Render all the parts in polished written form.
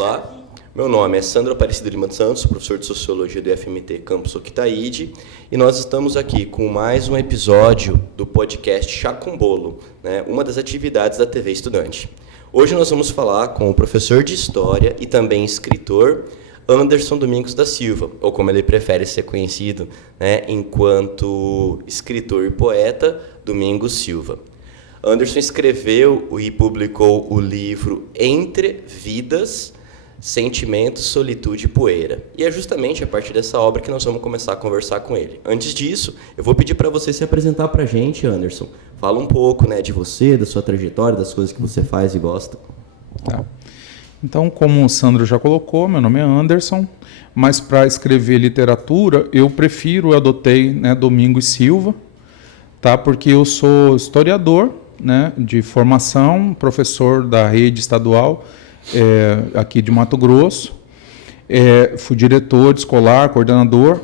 Olá, meu nome é Sandro Aparecido Lima dos Santos, professor de Sociologia do IFMT Campus Octaíde, e nós estamos aqui com mais um episódio do podcast Chá com Bolo, né, uma das atividades da TV Estudante. Hoje nós vamos falar com o professor de História e também escritor Anderson Domingos da Silva, ou como ele prefere ser conhecido, né, enquanto escritor e poeta, Domingos Silva. Anderson escreveu e publicou o livro Entre Vidas, Sentimentos, Solitude e Poeira. E é justamente a partir dessa obra que nós vamos começar a conversar com ele. Antes disso, eu vou pedir para você se apresentar para a gente, Anderson. Fala um pouco, né, de você, da sua trajetória, das coisas que você faz e gosta. Tá. Então, como o Sandro já colocou, meu nome é Anderson, mas para escrever literatura, eu adotei, né, Domingos Silva, tá? Porque eu sou historiador, né, de formação, professor da rede estadual aqui de Mato Grosso, fui diretor de escolar, coordenador,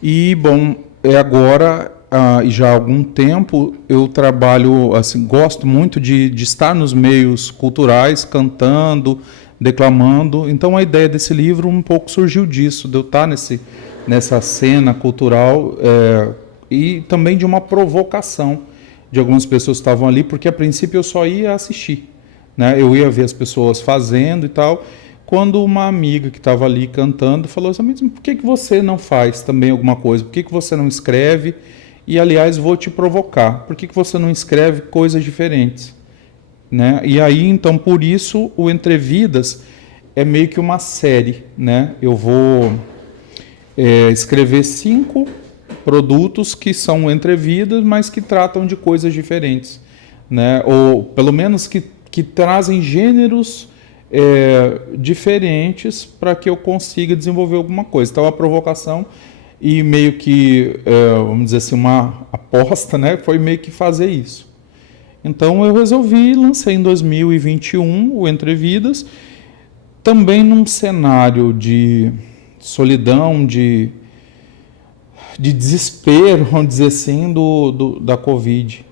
e, bom, agora, e já há algum tempo, eu trabalho, assim, gosto muito de estar nos meios culturais, cantando, declamando. Então, a ideia desse livro um pouco surgiu disso, de eu estar nessa cena cultural e também de uma provocação de algumas pessoas que estavam ali, porque a princípio eu só ia assistir, né? Eu ia ver as pessoas fazendo e tal, quando uma amiga que estava ali cantando falou assim: mas por que você não faz também alguma coisa? Por que você não escreve? E, aliás, vou te provocar. Por que você não escreve coisas diferentes? Né? E aí, então, por isso, o Entre Vidas é meio que uma série, né? Eu vou escrever 5 produtos que são Entre Vidas, mas que tratam de coisas diferentes, né? Ou, pelo menos, que trazem gêneros diferentes para que eu consiga desenvolver alguma coisa. Então, a provocação e meio que, vamos dizer assim, uma aposta, né? Foi meio que fazer isso. Então, eu resolvi, lancei em 2021 o Entre Vidas, também num cenário de solidão, de desespero, vamos dizer assim, da Covid.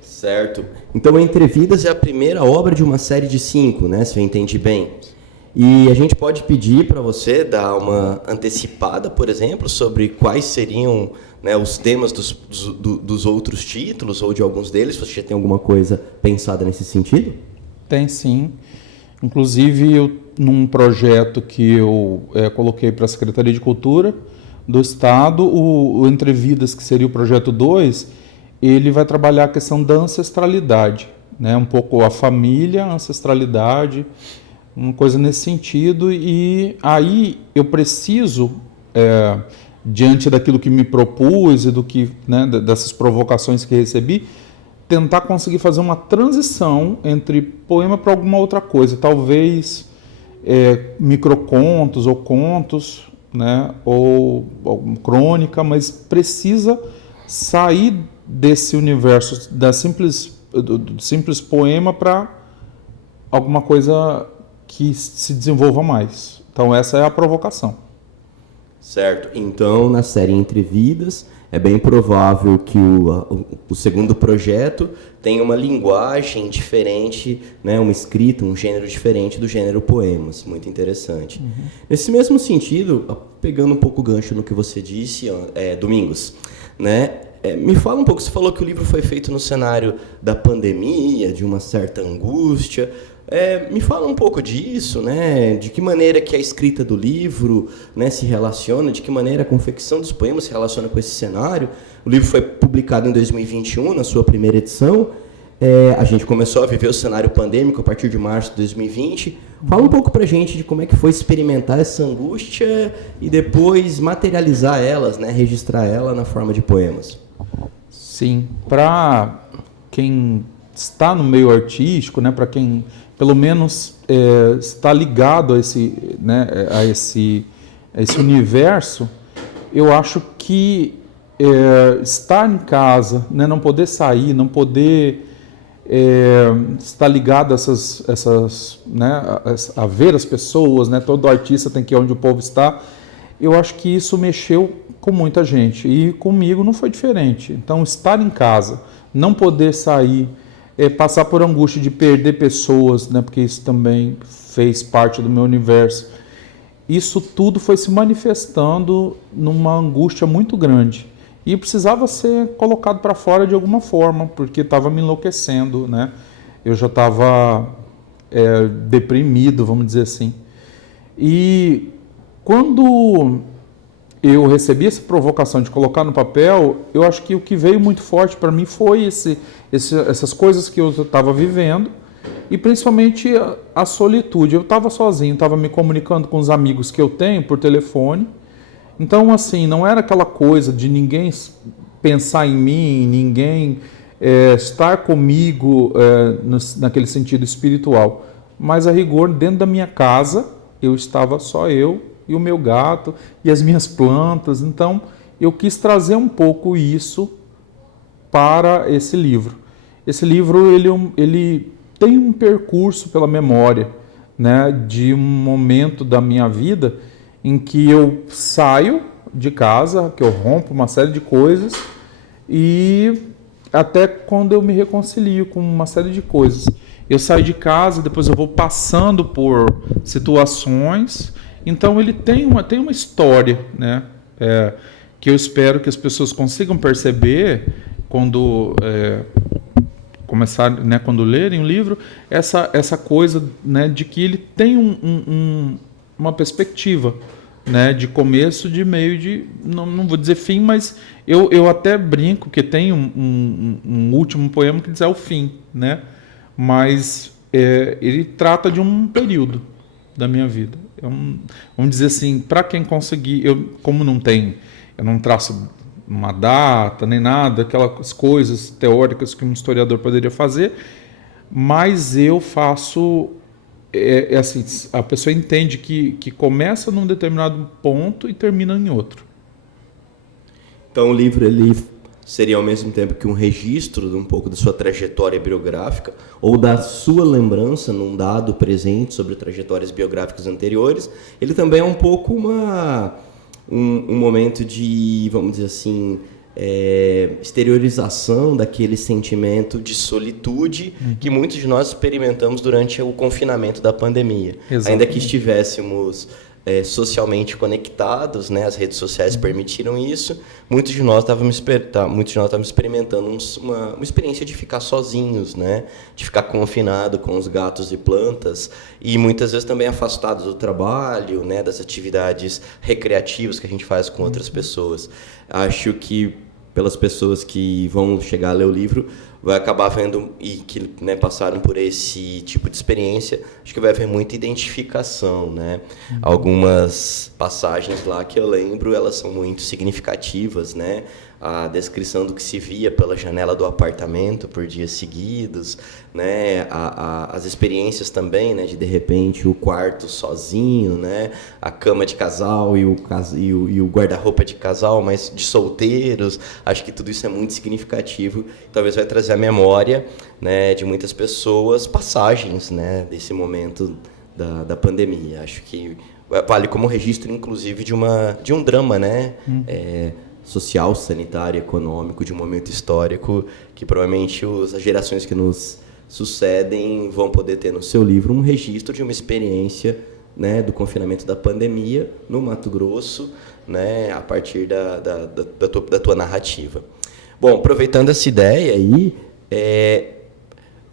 Certo. Então, Entre Vidas é a primeira obra de uma série de 5, né, se eu entendi bem. E a gente pode pedir para você dar uma antecipada, por exemplo, sobre quais seriam, né, os temas dos outros títulos ou de alguns deles? Você já tem alguma coisa pensada nesse sentido? Tem sim. Inclusive, num projeto que eu coloquei para a Secretaria de Cultura do Estado, o Entre Vidas, que seria o projeto 2, ele vai trabalhar a questão da ancestralidade, né? Um pouco a família, a ancestralidade, uma coisa nesse sentido. E aí eu preciso, diante daquilo que me propus e do que, né, dessas provocações que recebi, tentar conseguir fazer uma transição entre poema para alguma outra coisa, talvez microcontos ou contos, né, ou crônica, mas precisa sair desse universo do simples poema para alguma coisa que se desenvolva mais. Então, essa é a provocação. Certo. Então, na série Entre Vidas, é bem provável que o segundo projeto tenha uma linguagem diferente, né, uma escrita, um gênero diferente do gênero poemas. Muito interessante. Uhum. Nesse mesmo sentido, pegando um pouco o gancho no que você disse, Domingos, né, me fala um pouco, você falou que o livro foi feito no cenário da pandemia, de uma certa angústia. Me fala um pouco disso, né? De que maneira que a escrita do livro, né, se relaciona, de que maneira a confecção dos poemas se relaciona com esse cenário. O livro foi publicado em 2021, na sua primeira edição. A gente começou a viver o cenário pandêmico a partir de março de 2020. Fala um pouco pra gente de como é que foi experimentar essa angústia e depois materializar elas, né, registrar ela na forma de poemas. Sim, para quem está no meio artístico, né, para quem pelo menos está ligado a esse universo, eu acho que estar em casa, né, não poder sair, não poder estar ligado né, a ver as pessoas, né, todo artista tem que ir onde o povo está. Eu acho que isso mexeu com muita gente e comigo não foi diferente. Então, estar em casa, não poder sair, passar por angústia de perder pessoas, né, porque isso também fez parte do meu universo. Isso tudo foi se manifestando numa angústia muito grande e precisava ser colocado para fora de alguma forma, porque estava me enlouquecendo, né? Eu já estava deprimido, vamos dizer assim. E quando eu recebi essa provocação de colocar no papel, eu acho que o que veio muito forte para mim foi essas coisas que eu estava vivendo e principalmente a solitude. Eu estava sozinho, estava me comunicando com os amigos que eu tenho por telefone. Então, assim, não era aquela coisa de ninguém pensar em mim, ninguém estar comigo naquele sentido espiritual. Mas, a rigor, dentro da minha casa, eu estava só eu e o meu gato e as minhas plantas. Então, eu quis trazer um pouco isso para esse livro. Esse livro, ele tem um percurso pela memória, né, de um momento da minha vida em que eu saio de casa, que eu rompo uma série de coisas e até quando eu me reconcilio com uma série de coisas. Eu saio de casa, depois eu vou passando por situações. Então ele tem uma história, né, que eu espero que as pessoas consigam perceber quando começar, né, quando lerem o livro, essa coisa, né, de que ele tem uma perspectiva, né, de começo, de meio, de não vou dizer fim, mas eu até brinco que tem um último poema que diz o fim, né, mas ele trata de um período da minha vida. Vamos dizer assim, para quem conseguir, como eu não traço uma data nem nada, aquelas coisas teóricas que um historiador poderia fazer, mas eu faço assim, a pessoa entende que começa num determinado ponto e termina em outro. Então o livro ele seria ao mesmo tempo que um registro de um pouco da sua trajetória biográfica ou da sua lembrança num dado presente sobre trajetórias biográficas anteriores. Ele também é um pouco um momento de, vamos dizer assim, exteriorização daquele sentimento de solitude que muitos de nós experimentamos durante o confinamento da pandemia. Exatamente. Ainda que estivéssemos socialmente conectados, né, as redes sociais permitiram isso, muitos de nós estávamos experimentando uma experiência de ficar sozinhos, né, de ficar confinado com os gatos e plantas e muitas vezes também afastados do trabalho, né, das atividades recreativas que a gente faz com outras pessoas. Acho que pelas pessoas que vão chegar a ler o livro, vai acabar vendo e que, né, passaram por esse tipo de experiência, acho que vai haver muita identificação, né? Algumas passagens lá que eu lembro, elas são muito significativas, né? A descrição do que se via pela janela do apartamento por dias seguidos, né? As experiências também, né? De repente o quarto sozinho, né? A cama de casal e o guarda-roupa de casal, mas de solteiros. Acho que tudo isso é muito significativo. Talvez vai trazer a memória, né, de muitas pessoas, passagens, né, desse momento da pandemia. Acho que vale como registro, inclusive, de um drama, né? Social, sanitário, econômico, de um momento histórico que provavelmente as gerações que nos sucedem vão poder ter no seu livro um registro de uma experiência, né, do confinamento da pandemia no Mato Grosso, né, a partir da tua narrativa. Bom, aproveitando essa ideia aí,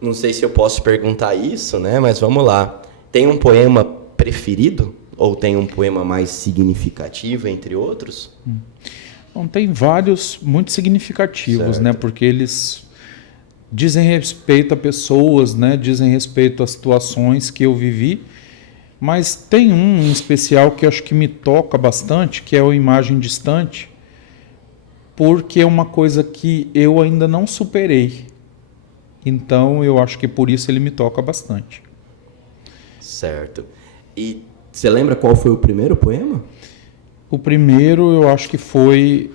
não sei se eu posso perguntar isso, né, mas vamos lá. Tem um poema preferido? Ou tem um poema mais significativo, entre outros? Bom, tem vários muito significativos, né? Porque eles dizem respeito a pessoas, né? Dizem respeito a situações que eu vivi. Mas tem um em especial que acho que me toca bastante, que é o Imagem Distante, porque é uma coisa que eu ainda não superei. Então, eu acho que por isso ele me toca bastante. Certo. E você lembra qual foi o primeiro poema? O primeiro eu acho que foi,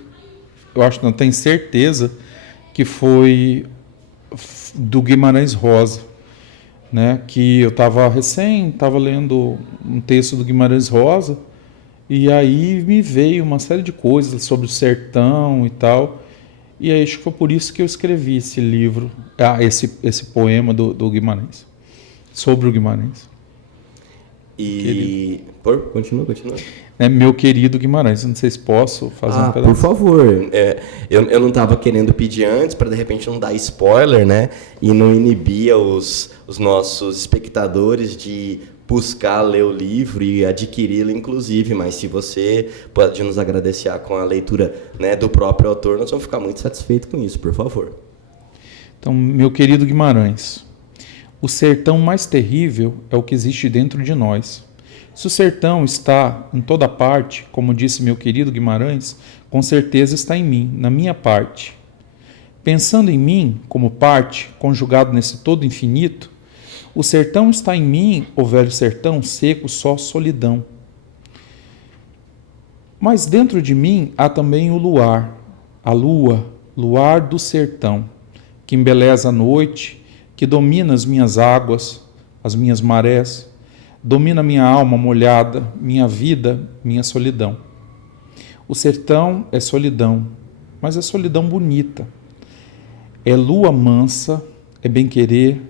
não tenho certeza, que foi do Guimarães Rosa, né? Que eu estava lendo um texto do Guimarães Rosa e aí me veio uma série de coisas sobre o sertão e tal. E aí acho que foi por isso que eu escrevi esse livro, esse poema do Guimarães, sobre o Guimarães. E... Continua. Meu querido Guimarães, não sei se posso fazer um pedaço. Por favor. Eu não estava querendo pedir antes para de repente não dar spoiler, né? E não inibir os nossos espectadores de buscar ler o livro e adquiri-lo, inclusive. Mas se você pode nos agradecer com a leitura, né, do próprio autor, nós vamos ficar muito satisfeitos com isso, por favor. Então, meu querido Guimarães, o sertão mais terrível é o que existe dentro de nós. Se o sertão está em toda parte, como disse meu querido Guimarães, com certeza está em mim, na minha parte. Pensando em mim como parte, conjugado nesse todo infinito, o sertão está em mim, o velho sertão, seco, só solidão. Mas dentro de mim há também o luar, a lua, luar do sertão, que embeleza a noite, que domina as minhas águas, as minhas marés, domina minha alma molhada, minha vida, minha solidão. O sertão é solidão, mas é solidão bonita. É lua mansa, é bem-querer.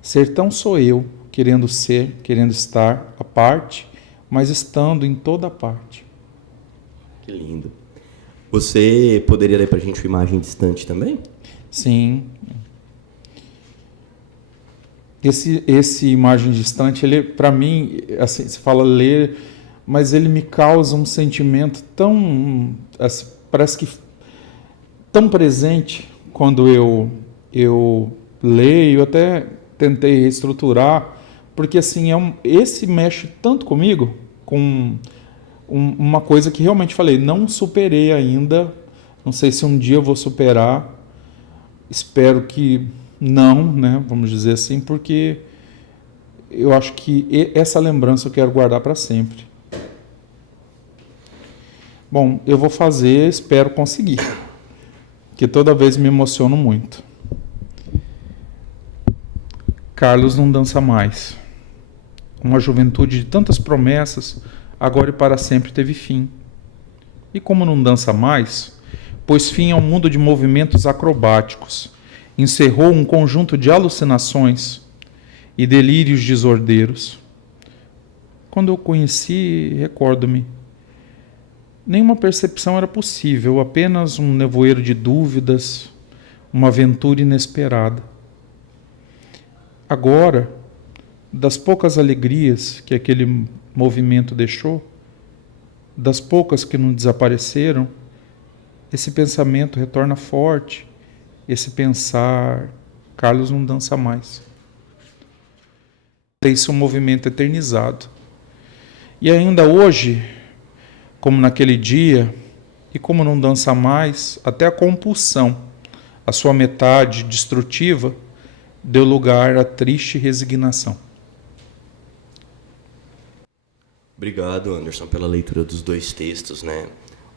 Sertão sou eu, querendo ser, querendo estar à parte, mas estando em toda parte. Que lindo. Você poderia ler para a gente uma imagem distante também? Sim. Esse imagem distante, ele, para mim, assim, se fala ler, mas ele me causa um sentimento tão, assim, parece que tão presente quando eu leio, até tentei reestruturar, porque assim, esse mexe tanto comigo, com uma coisa que realmente falei, não superei ainda, não sei se um dia eu vou superar, espero que não, né, vamos dizer assim, porque eu acho que essa lembrança eu quero guardar para sempre. Bom, eu vou fazer, espero conseguir, que toda vez me emociono muito. Carlos não dança mais. Uma juventude de tantas promessas, agora e para sempre teve fim. E como não dança mais, pôs fim a um mundo de movimentos acrobáticos, encerrou um conjunto de alucinações e delírios desordeiros. Quando eu conheci, recordo-me, nenhuma percepção era possível, apenas um nevoeiro de dúvidas, uma aventura inesperada. Agora, das poucas alegrias que aquele movimento deixou, das poucas que não desapareceram, esse pensamento retorna forte, esse pensar, Carlos não dança mais. Isso é um movimento eternizado. E ainda hoje, como naquele dia, e como não dança mais, até a compulsão, a sua metade destrutiva, deu lugar à triste resignação. Obrigado, Anderson, pela leitura dos dois textos, né?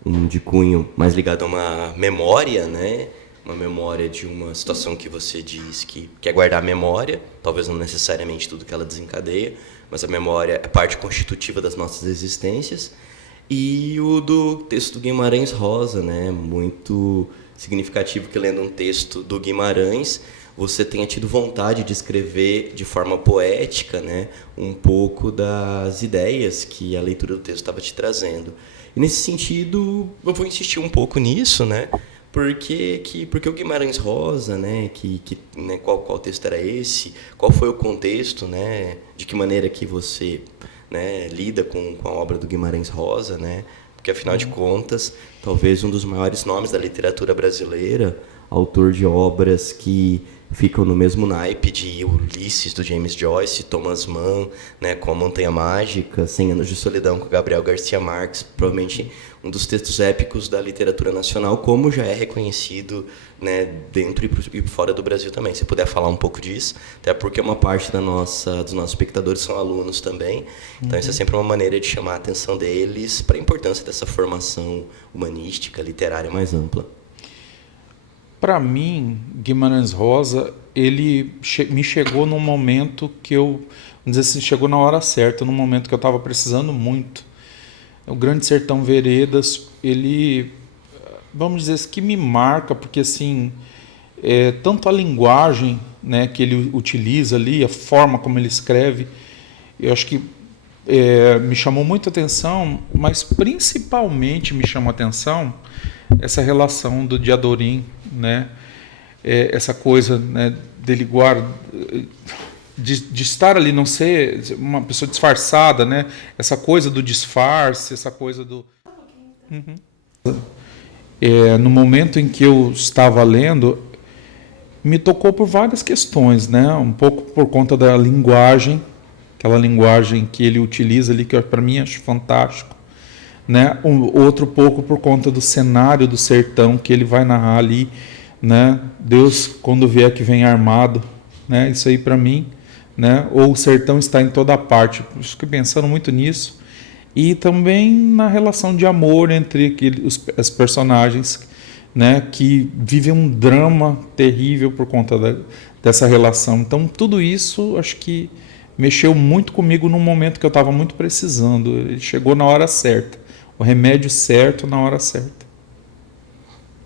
Um de cunho mais ligado a uma memória, né? Uma memória de uma situação que você diz que quer guardar a memória, talvez não necessariamente tudo que ela desencadeia, mas a memória é parte constitutiva das nossas existências. E o do texto do Guimarães Rosa, né? Muito significativo que, lendo um texto do Guimarães, você tenha tido vontade de escrever de forma poética, né, um pouco das ideias que a leitura do texto estava te trazendo. E nesse sentido, eu vou insistir um pouco nisso, né, porque o Guimarães Rosa, né, né, qual texto era esse, qual foi o contexto, né, de que maneira que você, né, lida com a obra do Guimarães Rosa, né, porque afinal de contas, talvez um dos maiores nomes da literatura brasileira, autor de obras que ficam no mesmo naipe de Ulisses, do James Joyce, Thomas Mann, né, com A Montanha Mágica, 100 Anos de Solidão, com Gabriel Garcia Marques, provavelmente um dos textos épicos da literatura nacional, como já é reconhecido, né, dentro e fora do Brasil também. Se puder falar um pouco disso, até porque uma parte dos nossos espectadores são alunos também, então isso é sempre uma maneira de chamar a atenção deles para a importância dessa formação humanística, literária mais ampla. Para mim, Guimarães Rosa, ele me chegou num momento que vamos dizer assim, chegou na hora certa, num momento que eu estava precisando muito. O Grande Sertão Veredas, ele vamos dizer, que me marca, porque assim, tanto a linguagem, né, que ele utiliza ali, a forma como ele escreve, eu acho que me chamou muito a atenção, mas principalmente me chamou a atenção essa relação do Diadorim, né, essa coisa, né, dele de estar ali, não ser uma pessoa disfarçada, né, essa coisa do disfarce, essa coisa do... No momento em que eu estava lendo, me tocou por várias questões, né? Um pouco por conta da linguagem, aquela linguagem que ele utiliza ali, que para mim acho fantástico, né? Outro pouco por conta do cenário do sertão que ele vai narrar ali, né? Deus, quando vier que vem armado, né? Isso aí para mim, né? Ou o sertão está em toda parte. Fiquei pensando muito nisso. E também na relação de amor entre as personagens, né, que vivem um drama terrível por conta dessa relação. Então, tudo isso acho que mexeu muito comigo num momento que eu estava muito precisando. Ele chegou na hora certa, o remédio certo na hora certa.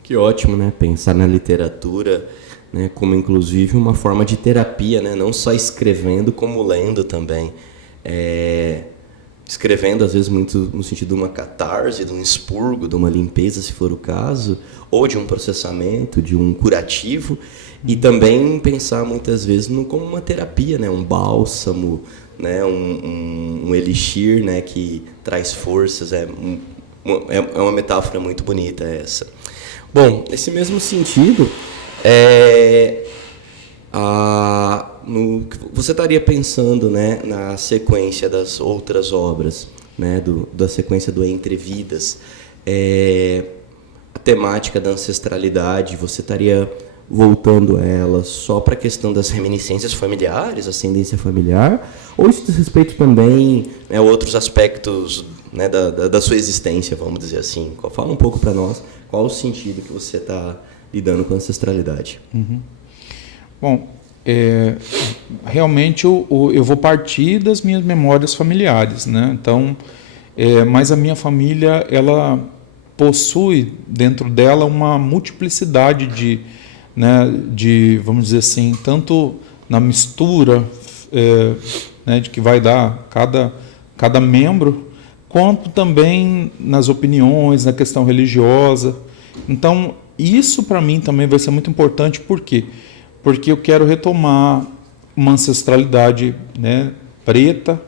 Que ótimo, né? Pensar na literatura, né, como inclusive uma forma de terapia, né? Não só escrevendo, como lendo também. Escrevendo, às vezes, muito no sentido de uma catarse, de um expurgo, de uma limpeza, se for o caso, ou de um processamento, de um curativo, e também pensar, muitas vezes, como uma terapia, né? Um bálsamo, né? Um elixir, né? Que traz forças. É uma metáfora muito bonita essa. Bom, nesse mesmo sentido, você estaria pensando, né, na sequência das outras obras, né, da sequência do Entre Vidas, a temática da ancestralidade, você estaria voltando a ela só para a questão das reminiscências familiares, ascendência familiar, ou isso diz respeito também, né, a outros aspectos, né, da sua existência, vamos dizer assim? Fala um pouco para nós qual o sentido que você está lidando com a ancestralidade. Uhum. Bom, realmente eu vou partir das minhas memórias familiares, né? Então, mas a minha família, ela possui dentro dela uma multiplicidade vamos dizer assim, tanto na mistura, né, de que vai dar cada membro, quanto também nas opiniões, na questão religiosa. Então, isso para mim também vai ser muito importante, por quê? Porque eu quero retomar uma ancestralidade, né, preta.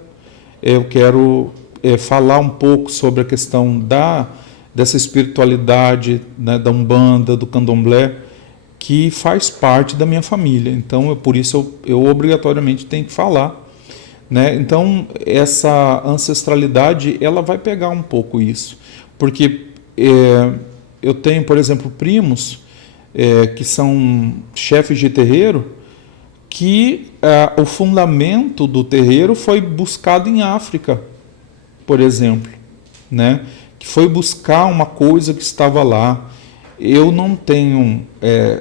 Eu quero falar um pouco sobre a questão dessa espiritualidade, né, da Umbanda, do Candomblé, que faz parte da minha família. Então, por isso eu obrigatoriamente tenho que falar, né? Então, essa ancestralidade, ela vai pegar um pouco isso. Porque eu tenho, por exemplo, primos que são chefes de terreiro, que o fundamento do terreiro foi buscado em África, por exemplo, né? Que foi buscar uma coisa que estava lá. Eu não tenho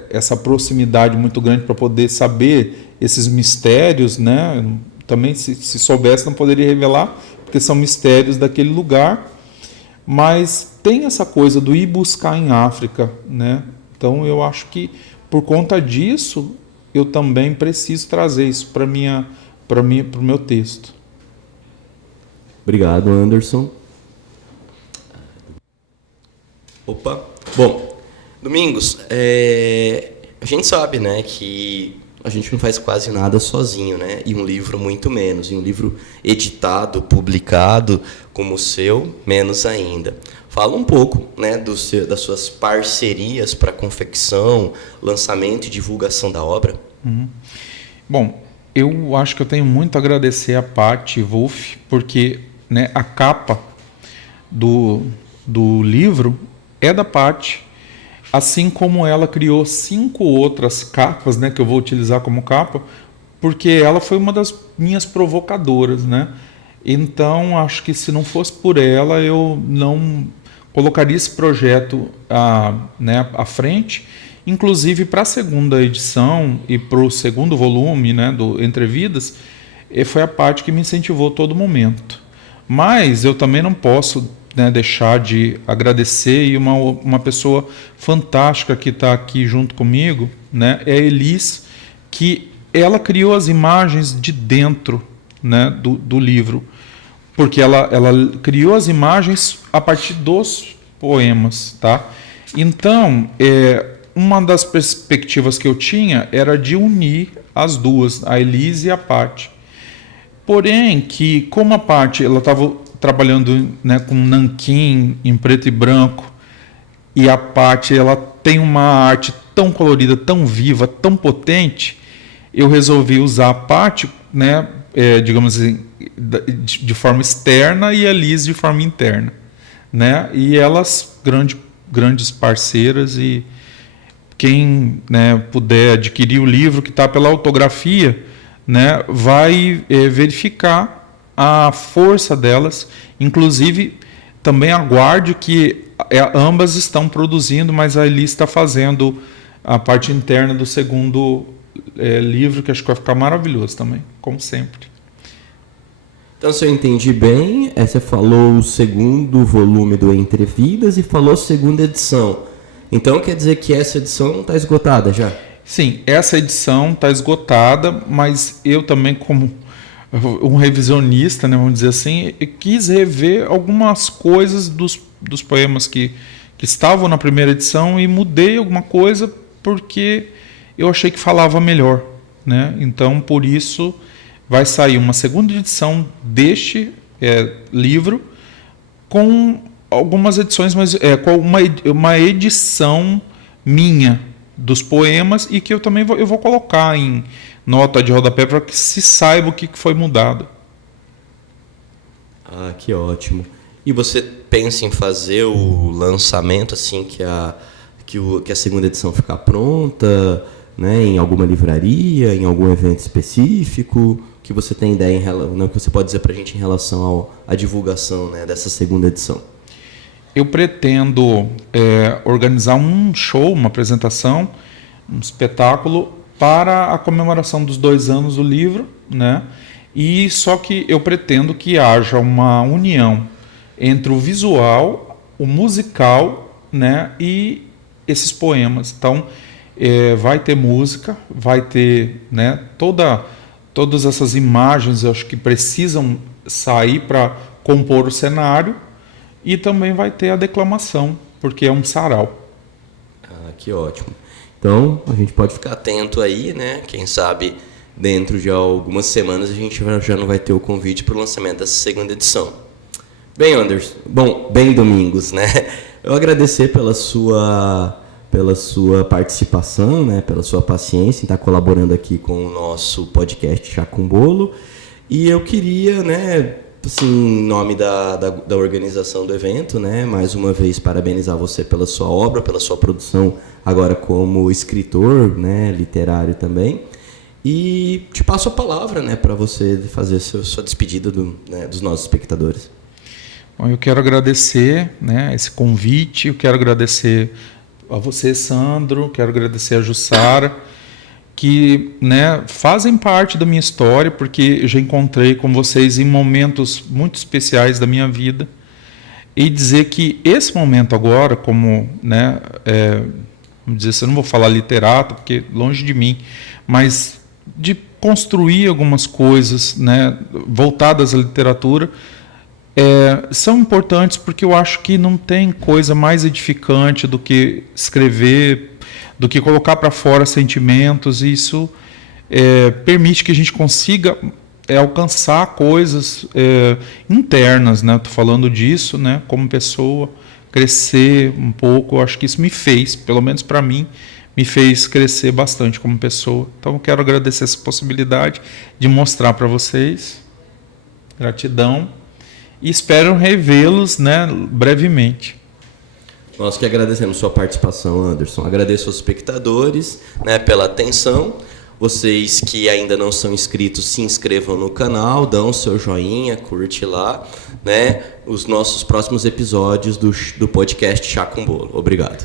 essa proximidade muito grande para poder saber esses mistérios, né? Também, se soubesse, não poderia revelar, porque são mistérios daquele lugar, mas tem essa coisa do ir buscar em África, né? Então, eu acho que, por conta disso, eu também preciso trazer isso para o meu texto. Obrigado, Anderson. Opa. Bom, Domingos, a gente sabe, né, que a gente não faz quase nada sozinho, né? E um livro muito menos. E um livro editado, publicado como o seu, menos ainda. Fala um pouco, né, das suas parcerias para confecção, lançamento e divulgação da obra. Uhum. Bom, eu acho que eu tenho muito a agradecer a Paty Wolff, porque, né, a capa do livro é da Paty, assim como ela criou 5 outras capas, né, que eu vou utilizar como capa, porque ela foi uma das minhas provocadoras, né? Então, acho que se não fosse por ela, eu não colocaria esse projeto à frente. Inclusive, para a segunda edição e para o segundo volume, né, do Entre Vidas, foi a parte que me incentivou a todo momento. Mas eu também não posso né, deixar de agradecer, e uma pessoa fantástica que está aqui junto comigo, né, é a Elis, que ela criou as imagens de dentro, né, do livro, porque ela criou as imagens a partir dos poemas, tá? Então, uma das perspectivas que eu tinha era de unir as duas, a Elis e a Paty. Porém, que como a Paty ela estava trabalhando, né, com nanquim em preto e branco, e a Paty ela tem uma arte tão colorida, tão viva, tão potente, eu resolvi usar a Paty, né, digamos assim, de forma externa, e a Elis de forma interna, né? E elas grandes parceiras, e quem, né, puder adquirir o livro que está pela autografia, né, vai verificar a força delas. Inclusive, também aguarde que ambas estão produzindo, mas a Elis está fazendo a parte interna do segundo livro, que acho que vai ficar maravilhoso também, como sempre. Então, se eu entendi bem, você falou o segundo volume do Entre Vidas e falou a segunda edição. Então, quer dizer que essa edição está esgotada já? Sim, essa edição está esgotada, mas eu também, como um revisionista, né, vamos dizer assim, quis rever algumas coisas dos poemas que estavam na primeira edição, e mudei alguma coisa porque eu achei que falava melhor, né? Então, por isso, vai sair uma segunda edição deste livro, com algumas edições, mas com uma edição minha dos poemas, e que eu também vou colocar em nota de rodapé para que se saiba o que foi mudado. Ah, que ótimo. E você pensa em fazer o lançamento assim que a segunda edição ficar pronta, né, em alguma livraria, em algum evento específico? Que você tem ideia o que você pode dizer para a gente em relação à divulgação, né, dessa segunda edição? Eu pretendo organizar um show, uma apresentação, um espetáculo para a comemoração dos 2 anos do livro, né? E só que eu pretendo que haja uma união entre o visual, o musical, né, e esses poemas. Então, vai ter música, vai ter, né, todas essas imagens, eu acho que precisam sair para compor o cenário, e também vai ter a declamação, porque é um sarau. Ah, que ótimo. Então, a gente pode ficar atento aí, né? Quem sabe dentro de algumas semanas a gente já não vai ter o convite para o lançamento dessa segunda edição. Bem, Anderson, bem Domingos, né? Eu agradecer pela sua participação, né? Pela sua paciência em estar colaborando aqui com o nosso podcast Chá com Bolo. E eu queria, né, assim, em nome da organização do evento, né, mais uma vez parabenizar você pela sua obra, pela sua produção agora como escritor, né, literário também. E te passo a palavra, né, para você fazer sua despedida dos nossos espectadores. Bom, eu quero agradecer, né, esse convite, eu quero agradecer a você, Sandro, quero agradecer a Jussara, que, né, fazem parte da minha história, porque eu já encontrei com vocês em momentos muito especiais da minha vida, e dizer que esse momento agora, como, né, vamos dizer assim, eu não vou falar literato, porque longe de mim, mas de construir algumas coisas, né, voltadas à literatura, são importantes, porque eu acho que não tem coisa mais edificante do que escrever, do que colocar para fora sentimentos, e isso permite que a gente consiga alcançar coisas internas, né? Estou falando disso, né? Como pessoa, crescer um pouco. Eu acho que isso me fez, pelo menos para mim, me fez crescer bastante como pessoa. Então eu quero agradecer essa possibilidade de mostrar para vocês. Gratidão. E espero revê-los, né, brevemente. Nós que agradecemos sua participação, Anderson. Agradeço aos espectadores, né, pela atenção. Vocês que ainda não são inscritos, se inscrevam no canal, dão o seu joinha, curte lá, né, os nossos próximos episódios do podcast Chá com Bolo. Obrigado.